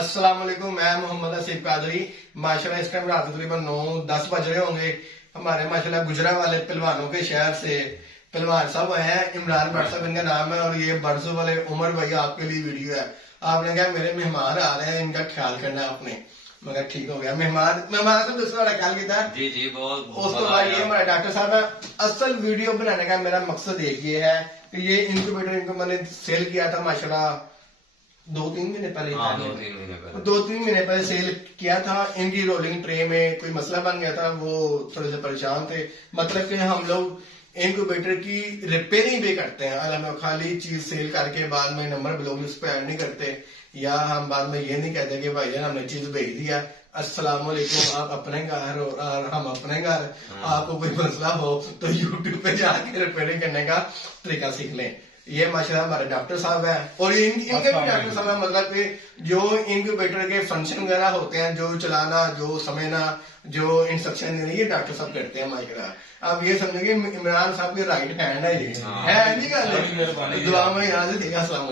अस्सलाम वालेकुम। मैं मोहम्मद आसिफ कादरी। माशाल्लाह इस टाइम रात तकरीबन 9-10 बज रहे होंगे। हमारे माशाल्लाह गुजरा वाले पहलवानों के शहर से पहलवान साहब आए हैं। इमरान भट्ट साहब इनका नाम है और ये बरसों वाले उमर भाई आपके लिए वीडियो है। आपने कहा मेरे मेहमान आ रहे हैं, इनका ख्याल करना है आपने। मगर ठीक हो गया। मेहमान साहब दूसरा वाला ख्याल किया जी जी बहुत उसको बाद ये हमारे डॉक्टर साहब है। असल वीडियो बनाने का मेरा मकसद एक ये है कि ये इनक्यूबेटर इनको मैंने सेल किया था माशाल्लाह 2-3 महीने पहले। हाँ, 2-3 महीने पहले 2-3 महीने पहले सेल किया था। इनकी रोलिंग ट्रे में कोई मसला बन गया था, वो थोड़े से परेशान थे। मतलब कि हम लोग इनक्यूबेटर की रिपेयरिंग भी करते हैं, हम खाली चीज सेल करके बाद में नंबर ब्लॉग उस पर ऐड नहीं करते, या हम बाद में ये नहीं कहते कि भाई हमने चीज भेज दिया अस्सलाम वालेकुम आप अपने घर हो और हम अपने घर। आपको कोई मसला हो तो यूट्यूब पे जाके रिपेयरिंग करने का तरीका सीख लें। ये माशाल्लाह हमारे डॉक्टर साहब है और इनके भी डॉक्टर साहब है। मतलब कि जो इनक्यूबेटर के फंक्शन वगैरह होते हैं, जो चलाना, जो समझना, जो इंस्ट्रक्शन देने, ये डॉक्टर साहब करते हैं माशाल्लाह। आप ये समझेंगे इमरान साहब के राइट हैंड है, ये है नहीं। दुआ में याद है। अस्सलाम वालेकुम।